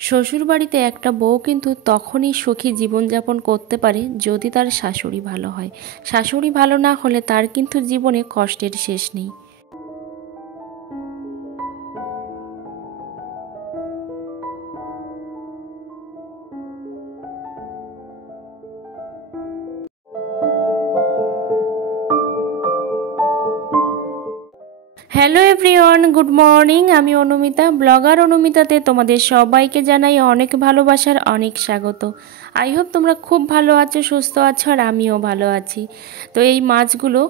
শ্বশুরবাড়িতে একটা বউ কিন্তু তখনই সুখী জীবনযাপন করতে পারে যদি তার শাশুড়ি ভালো হয়। শাশুড়ি ভালো না হলে তার কিন্তু জীবনে কষ্টের শেষ নেই। Hello everyone, good morning. আমি অনুমিতা, ব্লগার অনুমিতাতে তোমাদের সবাইকে জানাই অনেক ভালোবাসার অনেক স্বাগত। আই হোপ তোমরা খুব ভালো আছো, সুস্থ আছো, আর আমিও ভালো আছি। তো এই মাছগুলো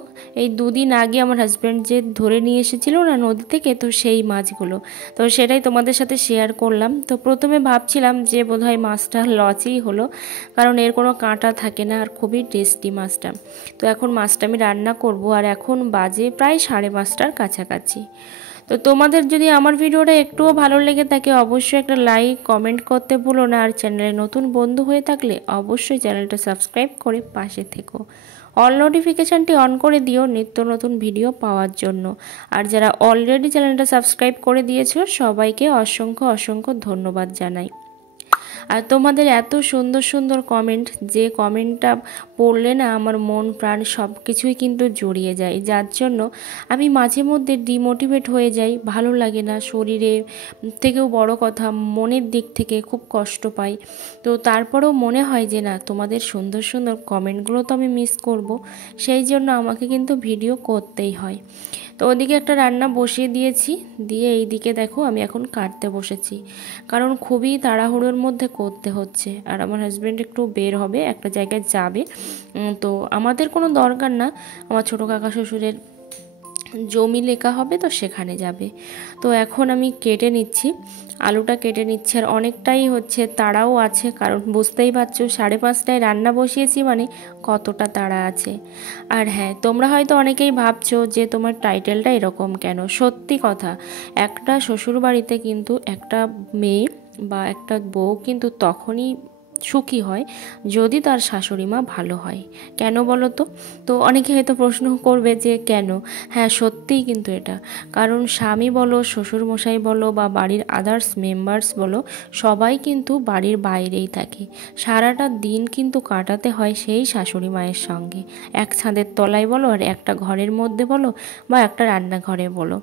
এই দুদিন আগে আমার হাজব্যান্ড যে ধরে নিয়ে এসেছিল না নদী থেকে, তো সেই মাছগুলো তো সেটাই তোমাদের সাথে শেয়ার করলাম। তো প্রথমে ভাবছিলাম যে বোধহয় মাছটা লচই হলো, কারণ এর কোনো কাঁটা থাকে না আর খুবই টেস্টি মাছটা। তো এখন মাছটা আমি রান্না করব, আর এখন বাজে প্রায় 5:30টার কাছাকাছি। তো তোমাদের যদি আমার ভিডিওটা একটুও ভালো লেগে থাকে অবশ্যই একটা লাইক কমেন্ট করতে ভুলো না, আর চ্যানেলে নতুন বন্ধু হয়ে থাকলে অবশ্যই চ্যানেলটা সাবস্ক্রাইব করে পাশে থেকো। অল নোটিফিকেশানটি অন করে দিও নিত্য নতুন ভিডিও পাওয়ার জন্য। আর যারা অলরেডি চ্যানেলটা সাবস্ক্রাইব করে দিয়েছো সবাইকে অসংখ্য অসংখ্য ধন্যবাদ জানাই। আর তোমাদের এত সুন্দর সুন্দর কমেন্ট, যে কমেন্টটা পড়লে না আমার মন প্রাণ সব কিছুই কিন্তু জড়িয়ে যায়, যার জন্য আমি মাঝে মধ্যে ডিমোটিভেট হয়ে যাই, ভালো লাগে না, শরীরে থেকেও বড় কথা মনের দিক থেকে খুব কষ্ট পাই। তো তারপরেও মনে হয় যে না, তোমাদের সুন্দর সুন্দর কমেন্টগুলো তো আমি মিস করব, সেই জন্য আমাকে কিন্তু ভিডিও করতেই হয়। তো ওদিকে একটা রান্না বসিয়ে দিয়েছি, দিয়ে এই দিকে দেখো আমি এখন কাটতে বসেছি, কারণ খুবই তাড়াহুড়োর মধ্যে করতে হচ্ছে। আর আমার হাজব্যান্ড একটু বের হবে, একটা জায়গায় যাবে। তো আমাদের কোনো দরকার না, আমার ছোটো কাকা শ্বশুরের জমি লেখা হবে, তো সেখানে যাবে। তো এখন আমি কেটে নিচ্ছি, আলুটা কেটে নিচ্ছি। আর অনেকটাই হচ্ছে তাড়াও আছে, কারণ বুঝতেই পারছো 5:30টায় রান্না বসিয়েছি মানে কতটা তাড়া আছে। আর হ্যাঁ, তোমরা হয়তো অনেকেই ভাবছো যে তোমার টাইটেলটা এরকম কেন। সত্যি কথা, একটা শ্বশুরবাড়িতে কিন্তু একটা মেয়ে বা একটা বউ কিন্তু তখনই সুখী হয় যদি তার শাশুড়ি মা ভালো হয়। কেন বলো তো? তো অনেকে হয়তো প্রশ্ন করবে যে কেন। হ্যাঁ, সত্যিই কিন্তু এটা, কারণ স্বামী বলো, শ্বশুরমশাই বলো, বা বাড়ির আদার্স মেম্বার্স বলো, সবাই কিন্তু বাড়ির বাইরেই থাকে। সারাটা দিন কিন্তু কাটাতে হয় সেই শাশুড়ি মায়ের সঙ্গে, এক ছাদের তলায় বলো, আর একটা ঘরের মধ্যে বলো, বা একটা রান্নাঘরে বলো,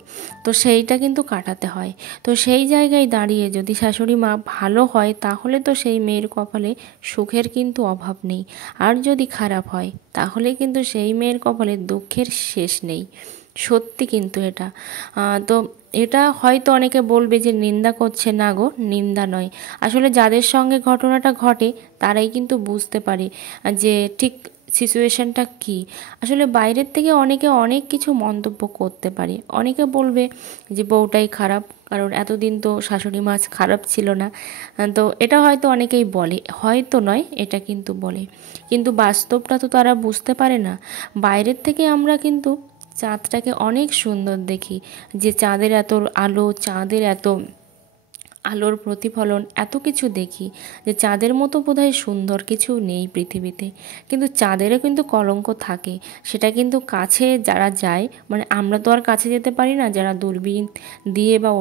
তো সেইটা কিন্তু কাটাতে হয়। তো সেই জায়গায় দাঁড়িয়ে যদি শাশুড়ি মা ভালো হয় তাহলে তো সেই মেয়ের কপালে সুখের কিন্তু অভাব নেই। আর যদি খারাপ হয় তাহলে কিন্তু সেই মেয়ের কপালে দুঃখের শেষ নেই। সত্যি কিন্তু এটা। তো এটা হয়তো অনেকে বলবে যে নিন্দা করছে, না গো, নিন্দা নয়। আসলে যাদের সঙ্গে ঘটনাটা ঘটে তারাই কিন্তু বুঝতে পারে যে ঠিক সিচুয়েশানটা কী। আসলে বাইরের থেকে অনেকে অনেক কিছু মন্তব্য করতে পারে, অনেকে বলবে যে বউটাই খারাপ, কারণ এতদিন তো শাশুড়ি মা খারাপ ছিল না। তো এটা হয়তো অনেকেই বলে, হয়তো নয়, এটা কিন্তু বলে, কিন্তু বাস্তবটা তো তারা বুঝতে পারে না। বাইরের থেকে আমরা কিন্তু চাঁদটাকে অনেক সুন্দর দেখি, যে চাঁদের এত আলো, চাঁদের এত আলোর প্রতিফলন, এত কিছু দেখি, যে চাঁদের মতো বোধহয় সুন্দর কিছু নেই পৃথিবীতে। কিন্তু চাঁদেরও কিন্তু কলঙ্ক থাকে, সেটা কিন্তু কাছে যারা যায়, মানে আমরা তো আর কাছে যেতে পারি না, যারা দূরবীন দিয়ে বা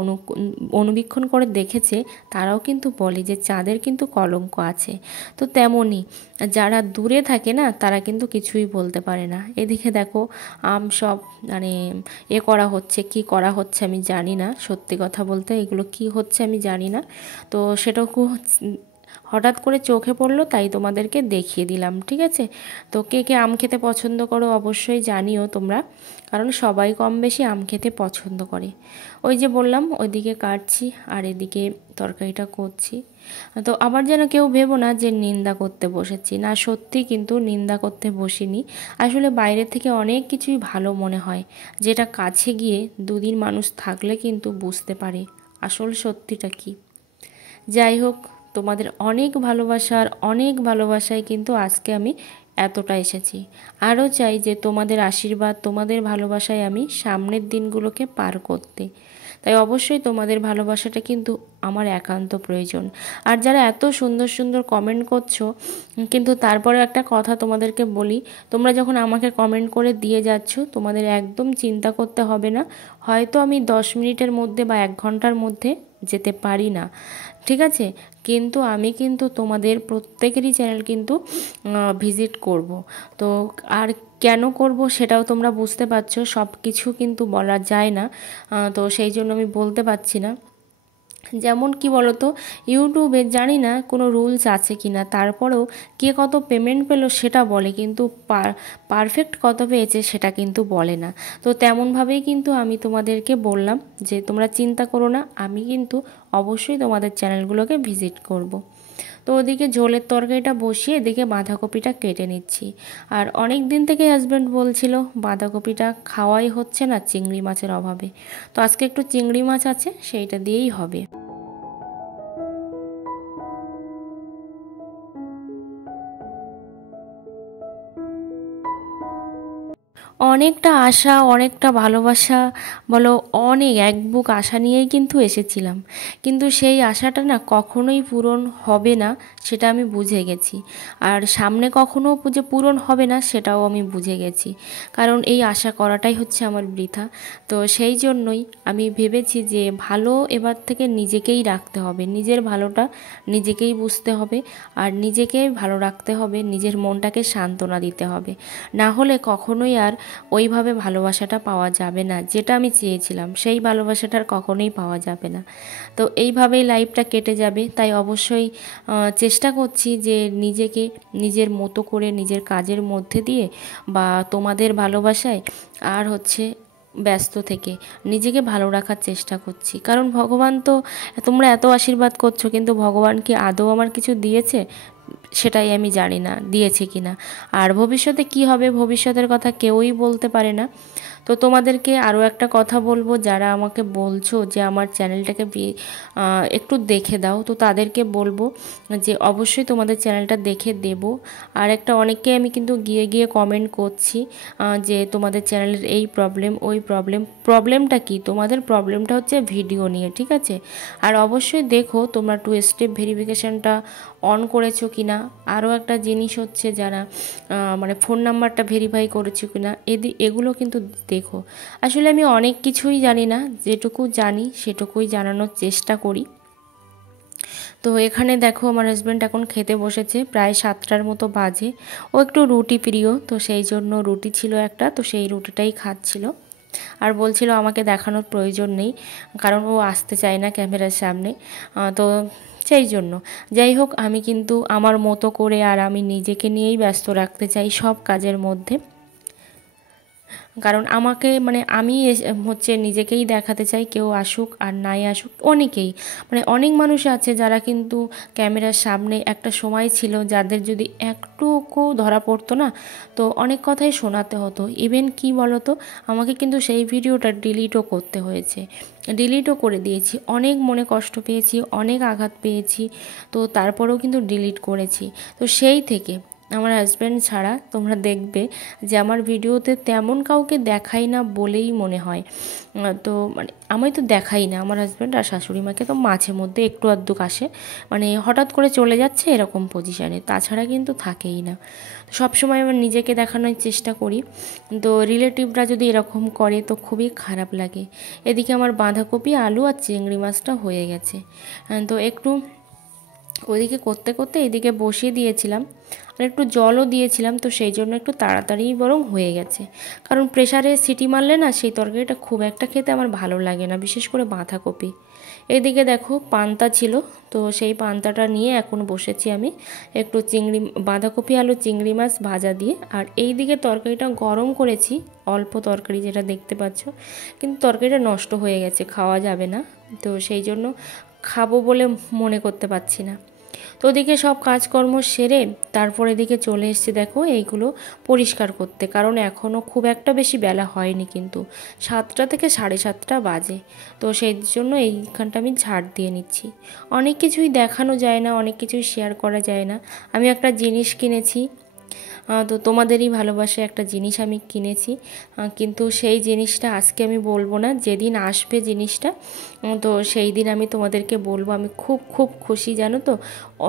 অনুবীক্ষণ করে দেখেছে তারাও কিন্তু বলে যে চাঁদের কিন্তু কলঙ্ক আছে। তো তেমনই যারা দূরে থাকে না তারা কিন্তু কিছুই বলতে পারে না। এদিকে দেখো সব মানে করা হচ্ছে, কি করা হচ্ছে আমি জানি না, সত্যি কথা বলতে এগুলো কি হচ্ছে আমি জানি না। তো সেটাও হঠাৎ করে চোখে পড়লো, তাই তোমাদেরকে দেখিয়ে দিলাম, ঠিক আছে? তো কে কে আম খেতে পছন্দ করো অবশ্যই জানিও তোমরা, কারণ সবাই কম বেশি আম খেতে পছন্দ করে। ওই যে বললাম ওইদিকে কাটছি আর এদিকে তরকারিটা করছি। তো আবার যেন কেউ ভেবো না যে নিন্দা করতে বসেছি, না, সত্যি কিন্তু নিন্দা করতে বসিনি। আসলে বাইরে থেকে অনেক কিছুই ভালো মনে হয়, যেটা কাছে গিয়ে দুদিন মানুষ থাকলে কিন্তু বুঝতে পারে আসল সত্যিটা কী। যাই হোক, তোমাদের অনেক ভালোবাসার অনেক ভালোবাসায় কিন্তু আজকে আমি এতটা এসেছি। আরও চাই যে তোমাদের আশীর্বাদ, তোমাদের ভালোবাসায় আমি সামনের দিনগুলোকে পার করতে। তাই অবশ্যই তোমাদের ভালোবাসাটা কিন্তু আমার একান্ত প্রয়োজন। আর যারা এত সুন্দর সুন্দর কমেন্ট করছো, কিন্তু তারপরে একটা কথা তোমাদেরকে বলি, তোমরা যখন আমাকে কমেন্ট করে দিয়ে যাচ্ছ তোমাদের একদম চিন্তা করতে হবে না, হয়তো আমি 10 মিনিটের মধ্যে বা 1 ঘন্টার মধ্যে যেতে পারি না, ঠিক আছে। কিন্তু আমি কিন্তু তোমাদের প্রত্যেকেরই চ্যানেল কিন্তু ভিজিট করব। তো আর কেন করব সেটাও তোমরা বুঝতে পারছো, সব কিছু কিন্তু বলা যায় না, তো সেই জন্য আমি বলতে পারছি না। যেমন কি বলতো, ইউটিউবে জানি না কোনো রুলস আছে কি না, তারপরেও কে কত পেমেন্ট পেলো সেটা বলে, কিন্তু পারফেক্ট কত পেয়েছে সেটা কিন্তু বলে না। তো তেমনভাবেই কিন্তু আমি তোমাদেরকে বললাম যে তোমরা চিন্তা করো না, আমি কিন্তু অবশ্যই তোমাদের চ্যানেলগুলোকে ভিজিট করব। তো ওদিকে ঝোলের তরকারিটা বসিয়ে এদিকে বাঁধাকপিটা কেটে নিচ্ছি। আর অনেক দিন থেকে হাজব্যান্ড বলছিল বাঁধাকপিটা খাওয়াই হচ্ছে না চিংড়ি মাছের অভাবে, তো আজকে একটু চিংড়ি মাছ আছে, সেইটা দিয়েই হবে। অনেকটা আশা, অনেকটা ভালোবাসা বলো, অনেক এক বুক আশা নিয়েই কিন্তু এসেছিলাম, কিন্তু সেই আশাটা না কখনোই পূরণ হবে না, সেটা আমি বুঝে গেছি। আর সামনে কখনো যে পূরণ হবে না সেটাও আমি বুঝে গেছি, কারণ এই আশা করাটাই হচ্ছে আমার বৃথা। তো সেই জন্যই আমি ভেবেছি যে ভালো এবার থেকে নিজেকেই রাখতে হবে, নিজের ভালোটা নিজেকেই বুঝতে হবে, আর নিজেকেই ভালো রাখতে হবে, নিজের মনটাকে সান্ত্বনা দিতে হবে, না হলে কখনোই আর ওইভাবে ভালোবাসাটা পাওয়া যাবে না, যেটা আমি চেয়েছিলাম সেই ভালোবাসাটার কখনোই পাওয়া যাবে না। তো এইভাবেই লাইফটা কেটে যাবে, তাই অবশ্যই চেষ্টা করছি যে নিজেকে নিজের মতো করে নিজের কাজের মধ্যে দিয়ে বা তোমাদের ভালোবাসায় আর হচ্ছে ব্যস্ত থেকে নিজেকে ভালো রাখার চেষ্টা করছি। কারণ ভগবান তো, তোমরা এত আশীর্বাদ করছো, কিন্তু ভগবান কি আদৌ আমার কিছু দিয়েছে সেটাই আমি জানি না দিয়েছে কি না। আর ভবিষ্যতে কি হবে, ভবিষ্যতের কথা কেউই বলতে পারে না। তো তোমাদেরকে আরও একটা কথা বলবো, যারা আমাকে বলছো যে আমার চ্যানেলটাকে একটু দেখে দাও, তো তাদেরকে বলবো যে অবশ্যই তোমাদের চ্যানেলটা দেখে দেব। আর একটা অনেককে আমি কিন্তু গিয়ে গিয়ে কমেন্ট করছি যে তোমাদের চ্যানেলের এই প্রবলেম ওই প্রবলেম। প্রবলেমটা কি, তোমাদের প্রবলেমটা হচ্ছে ভিডিও নিয়ে, ঠিক আছে। আর অবশ্যই দেখো তোমরা 2 স্টেপ ভেরিফিকেশানটা অন করেছো কি না। আরও একটা জিনিস হচ্ছে, যারা মানে ফোন নাম্বারটা ভেরিফাই করেছো কি না, এগুলো কিন্তু দেখো। আসলে আমি অনেক কিছুই জানি না, যেটুকু জানি সেটুকুই জানানোর চেষ্টা করি। তো এখানে দেখো আমার হাজব্যান্ড এখন খেতে বসেছে, প্রায় 7টার মতো বাজে। ও একটু রুটি প্রিয়, তো সেই জন্য রুটি ছিল একটা, তো সেই রুটিটাই খাচ্ছিল। আর বলছিল আমাকে দেখানোর প্রয়োজন নেই, কারণ ও আসতে চায় না ক্যামেরার সামনে। তো সেই জন্য যাই হোক, আমি কিন্তু আমার মতো করে আর আমি নিজেকে নিয়েই ব্যস্ত রাখতে চাই সব কাজের মধ্যে। কারণ আমাকে মানে আমি হচ্ছে নিজেকেই দেখাতে চাই, কেউ আসুক আর নাই আসুক, অনেকেই মানে অনেক মানুষ আছে যারা কিন্তু ক্যামেরার সামনে একটা সময় ছিল যাদের যদি একটুকু ধরা পড়তো না, তো অনেক কথাই শোনাতে হতো। ইভেন কি বলো তো, আমাকে কিন্তু সেই ভিডিওটা ডিলিটও করতে হয়েছে, ডিলিটও করে দিয়েছি। অনেক মনে কষ্ট পেয়েছি, অনেক আঘাত পেয়েছি, তো তারপরেও কিন্তু ডিলিট করেছি। তো সেই থেকে আমার হাজব্যান্ড ছাড়া তোমরা দেখবে যে আমার ভিডিওতে তেমন কাউকে দেখাই না বলেই মনে হয়। তো মানে আমি তো দেখাই না, আমার হাজব্যান্ড আর শাশুড়ি মাকে তো মাঝে মধ্যে একটু আধটু আসে, মানে হঠাৎ করে চলে যাচ্ছে এরকম পজিশানে, তাছাড়া কিন্তু থাকেই না। সবসময় আমার নিজেকে দেখানোর চেষ্টা করি, তো রিলেটিভরা যদি এরকম করে তো খুবই খারাপ লাগে। এদিকে আমার বাঁধাকপি, আলু আর চিংড়ি মাছটা হয়ে গেছে, তো একটু ওইদিকে করতে করতে এদিকে বসিয়ে দিয়েছিলাম, আর একটু জলও দিয়েছিলাম, তো সেই জন্য একটু তাড়াতাড়ি বরং হয়ে গেছে। কারণ প্রেসারে সিটি মারলে না সেই তরকারিটা খুব একটা খেতে আমার ভালো লাগে না, বিশেষ করে বাঁধাকপি। এদিকে দেখো পান্তা ছিল, তো সেই পান্তাটা নিয়ে এখন বসেছি আমি একটু বাঁধাকপি আলু চিংড়ি মাছ ভাজা দিয়ে। আর এই দিকে তরকারিটা গরম করেছি, অল্প তরকারি যেটা দেখতে পাচ্ছ, কিন্তু তরকারিটা নষ্ট হয়ে গেছে, খাওয়া যাবে না, তো সেই জন্য খাবো বলে মনে করতে পারছি না। তো ওদিকে সব কাজকর্ম সেরে তারপর এদিকে চলে এসেছি দেখো এইগুলো পরিষ্কার করতে, কারণ এখনও খুব একটা বেশি বেলা হয়নি, কিন্তু 7টা থেকে 7:30 বাজে, তো সেই জন্য এইখানটা আমি ঝাড় দিয়ে নিচ্ছি। অনেক কিছুই দেখানো যায় না, অনেক কিছুই শেয়ার করা যায় না। আমি একটা জিনিস কিনেছি, তো তোমাদেরই ভালোবাসে একটা জিনিস আমি কিনেছি, কিন্তু সেই জিনিসটা আজকে আমি বলবো না, যেদিন আসবে জিনিসটা তো সেই দিন আমি তোমাদেরকে বলবো। আমি খুব খুব খুশি, জানো তো,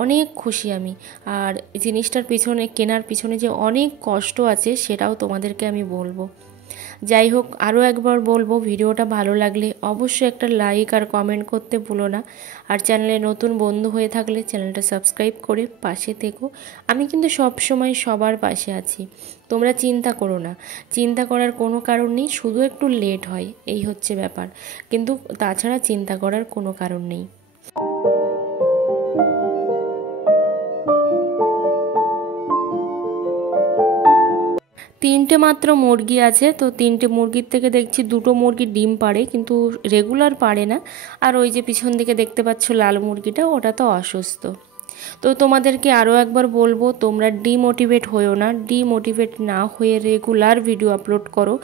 অনেক খুশি আমি। আর জিনিসটার পিছনে, কেনার পিছনে যে অনেক কষ্ট আছে সেটাও তোমাদেরকে আমি বলবো। যাই হোক, আরও একবার বলবো, ভিডিওটা ভালো লাগলে অবশ্যই একটা লাইক আর কমেন্ট করতে ভুলো না। আর চ্যানেলে নতুন বন্ধু হয়ে থাকলে চ্যানেলটা সাবস্ক্রাইব করে পাশে থেকো। আমি কিন্তু সব সময় সবার পাশে আছি, তোমরা চিন্তা করো না। চিন্তা করার কোনো কারণ নেই, শুধু একটু লেট হয়, এই হচ্ছে ব্যাপার, কিন্তু তাছাড়া চিন্তা করার কোনো কারণ নেই। তিনটে মাত্র মুরগি আছে, তো তিনটে মুরগির থেকে দেখছি দুটো মুরগি ডিম পাড়ে, কিন্তু রেগুলার পাড়ে না। আর ওই যে পিছন দিকে দেখতে পাচ্ছ লাল মুরগিটা, ওটা তো অসুস্থ। তো তোমাদেরকে আরও একবার বলবো, তোমরা ডিমোটিভেট হয়েও না, ডিমোটিভেট না হয়ে রেগুলার ভিডিও আপলোড করো।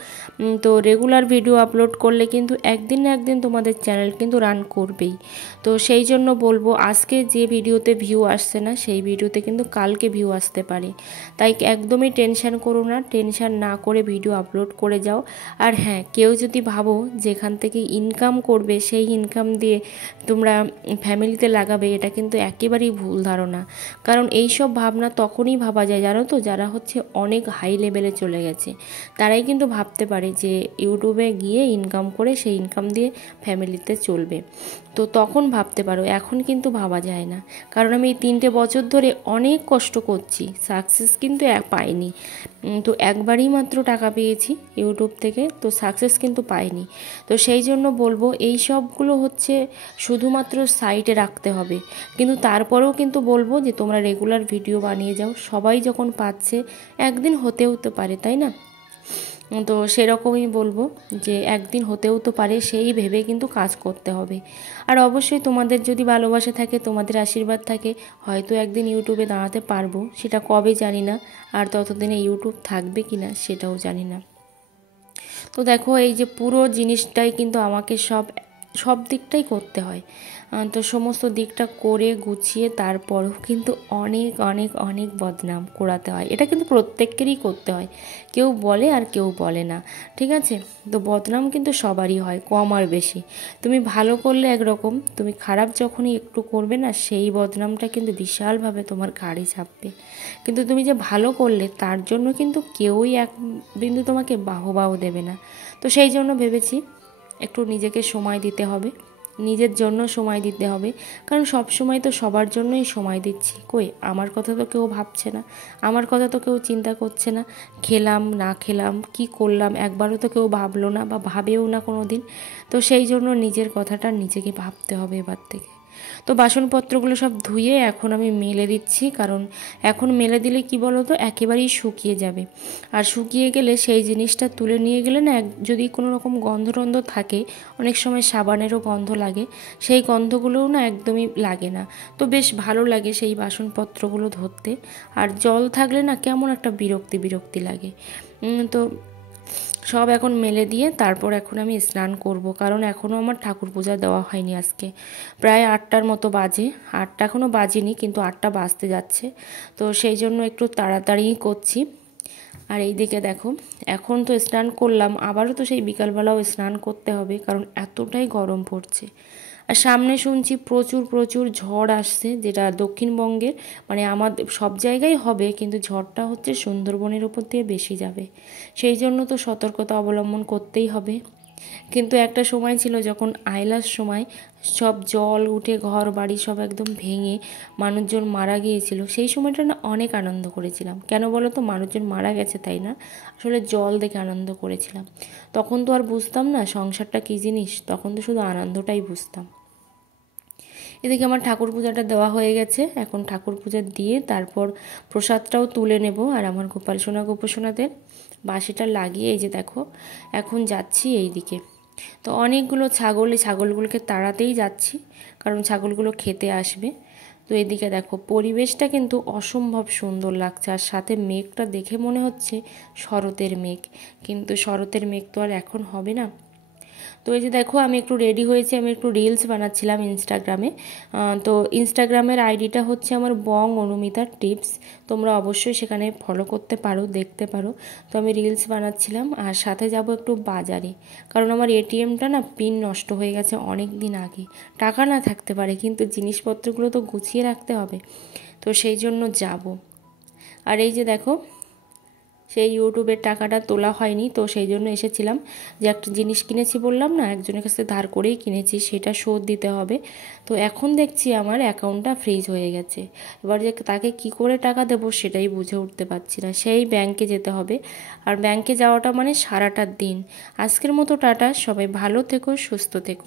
তো রেগুলার ভিডিও আপলোড করলে কিন্তু একদিন না একদিন তোমাদের চ্যানেল কিন্তু রান করবেই। তো সেই জন্য বলবো, আজকে যে ভিডিওতে ভিউ আসছে না সেই ভিডিওতে কিন্তু কালকে ভিউ আসতে পারে। তাই একদমই টেনশন করো না, টেনশন না করে ভিডিও আপলোড করে যাও। আর হ্যাঁ, কেউ যদি ভাবো যেখান থেকে ইনকাম করবে সেই ইনকাম দিয়ে তোমরা ফ্যামিলিতে লাগাবে, এটা কিন্তু একেবারেই ভুল ধারণা। কারণ এই সব ভাবনা তখনই ভাবা যায়, জানো তো, যারা হচ্ছে অনেক হাই লেভেলে চলে গেছে, তারাই কিন্তু ভাবতে পারে যে ইউটিউবে গিয়ে ইনকাম করে সেই ইনকাম দিয়ে ফ্যামিলিতে চলবে। তো তখন ভাবতে পারো, এখন কিন্তু ভাবা যায় না। কারণ আমি এই 3টে বছর ধরে অনেক কষ্ট করছি, সাকসেস কিন্তু পাইনি। তো একবারই মাত্র টাকা পেয়েছি ইউটিউব থেকে, তো সাকসেস কিন্তু পাইনি। তো সেই জন্য বলবো, এই সবগুলো হচ্ছে শুধুমাত্র সাইডে রাখতে হবে, কিন্তু তারপরেও কিন্তু বলবো যে তোমরা রেগুলার ভিডিও বানিয়ে যাও। সবাই যখন পাচ্ছে, একদিন হতেও তো পারে, তাই না? তো সেরকমই বলবো যে একদিন হতেও তো পারে, সেই ভেবে কিন্তু কাজ করতে হবে। আর অবশ্যই তোমাদের যদি ভালোবাসা থাকে, তোমাদের আশীর্বাদ থাকে, হয়তো একদিন ইউটিউবে দাঁড়াতে পারবো, সেটা কবে জানি না, আর ততদিনে ইউটিউব থাকবে কি না সেটাও জানি না। তো দেখো, এই যে পুরো জিনিসটাই কিন্তু আমাকে সব দিকটাই করতে হয়। তো সমস্ত দিকটা করে গুছিয়ে তারপরও কিন্তু অনেক অনেক অনেক বদনাম করাতে হয়। এটা কিন্তু প্রত্যেকেরই করতে হয়, কেউ বলে আর কেউ বলে না, ঠিক আছে? তো বদনাম কিন্তু সবারই হয়, কম আর বেশি। তুমি ভালো করলে একরকম, তুমি খারাপ যখনই একটু করবে না, সেই বদনামটা কিন্তু বিশালভাবে তোমার ঘাড়ে চাপবে। কিন্তু তুমি যে ভালো করলে, তার জন্য কিন্তু কেউই এক বিন্দু তোমাকে বাহবাও দেবে না। তো সেই জন্য ভেবেছি একটু নিজেকে সময় দিতে হবে, নিজের জন্য সময় দিতে হবে। কারণ সব সময় তো সবার জন্যই সময় দিচ্ছি, কই আমার কথা তো কেউ ভাবছে না, আমার কথা তো কেউ চিন্তা করছে না। খেলাম না খেলাম, কি করলাম, একবারও তো কেউ ভাবলো না বা ভাবেও না কোনো দিন। তো সেই জন্য নিজের কথাটা নিজেকে ভাবতে হবে এবার থেকে। তো বাসনপত্রগুলো সব ধুয়ে এখন আমি মেলে দিচ্ছি, কারণ এখন মেলে দিলে কি বলো তো, একেবারেই শুকিয়ে যাবে। আর শুকিয়ে গেলে সেই জিনিসটা তুলে নিয়ে গেলে না, যদি কোনো রকম গন্ধ টন্ধ থাকে, অনেক সময় সাবানেরও গন্ধ লাগে, সেই গন্ধগুলোও না একদমই লাগে না। তো বেশ ভালো লাগে সেই বাসনপত্রগুলো ধরতে। আর জল থাকলে না কেমন একটা বিরক্তি বিরক্তি লাগে। তো সব এখন মেলে দিয়ে তারপর এখন আমি স্নান করব, কারণ এখনও আমার ঠাকুর পূজা দেওয়া হয়নি। আজকে প্রায় 8টার মতো বাজে, 8টা এখনও বাজেনি, কিন্তু 8টা বাজতে যাচ্ছে। তো সেই জন্য একটু তাড়াতাড়িই করছি। আর এই দিকে দেখো, এখন তো স্নান করলাম, আবারও তো সেই বিকালবেলাও স্নান করতে হবে, কারণ এতটাই গরম পড়ছে। আর সামনে শুনছি প্রচুর প্রচুর ঝড় আসছে, যেটা দক্ষিণবঙ্গের, মানে আমাদের সব জায়গায় হবে, কিন্তু ঝড়টা হচ্ছে সুন্দরবনের উপর দিয়ে বেশি যাবে। সেই জন্য তো সতর্কতা অবলম্বন করতেই হবে। কিন্তু একটা সময় ছিল যখন আইলার সময় সব জল উঠে ঘর বাড়ি সব একদম ভেঙে মানুষজন মারা গিয়েছিল, সেই সময়টা না অনেক আনন্দ করেছিলাম। কেন বলো তো, মানুষজন মারা গেছে তাই না, আসলে জল দেখে আনন্দ করেছিলাম। তখন তো আর বুঝতাম না সংসারটা কী জিনিস, তখন তো শুধু আনন্দটাই বুঝতাম। এদিকে আমার ঠাকুর পূজাটা দেওয়া হয়ে গেছে, এখন ঠাকুর পূজা দিয়ে তারপর প্রসাদটাও তুলে নেব। আর আমার গোপাল সোনা গোপসোনাদের বাঁশিটা লাগিয়ে এই যে দেখো এখন যাচ্ছি এই দিকে। তো অনেকগুলো ছাগলগুলোকে তাড়াতেই যাচ্ছি, কারণ ছাগলগুলো খেতে আসবে। তো এদিকে দেখো পরিবেশটা কিন্তু অসম্ভব সুন্দর লাগছে, আর সাথে মেঘটা দেখে মনে হচ্ছে শরতের মেঘ, কিন্তু শরতের মেঘ তো আর এখন হবে না। তো এই যে দেখো আমি একটু রেডি হয়েছি, আমি একটু রিলস বানাচ্ছিলাম ইনস্টাগ্রামে। তো ইনস্টাগ্রামের আইডিটা হচ্ছে আমার বং অনুমিতা টিপস, তোমরা অবশ্যই সেখানে ফলো করতে পারো, দেখতে পারো। তো আমি রিলস বানাচ্ছিলাম, আর সাথে যাব একটু বাজারে, কারণ আমার এটিএমটা না পিন নষ্ট হয়ে গেছে অনেক দিন আগে। টাকা না থাকতে পারে, কিন্তু জিনিসপত্রগুলো তো গুছিয়ে রাখতে হবে, তো সেই জন্য যাব। আর এই যে দেখো সেই ইউটিউবের টাকাটা তোলা হয়নি, তো সেই জন্য এসেছিলাম। যে একটা জিনিস কিনেছি বললাম না, একজনের কাছে ধার করেই কিনেছি, সেটা শোধ দিতে হবে। তো এখন দেখছি আমার অ্যাকাউন্টটা ফ্রিজ হয়ে গেছে। এবার যে তাকে কি করে টাকা দেবো সেটাই বুঝে উঠতে পারছি না। সেই ব্যাংকে যেতে হবে, আর ব্যাংকে যাওয়াটা মানে সারাটা দিন। আজকের মতো টাটা, সবাই ভালো থেকো, সুস্থ থেকো।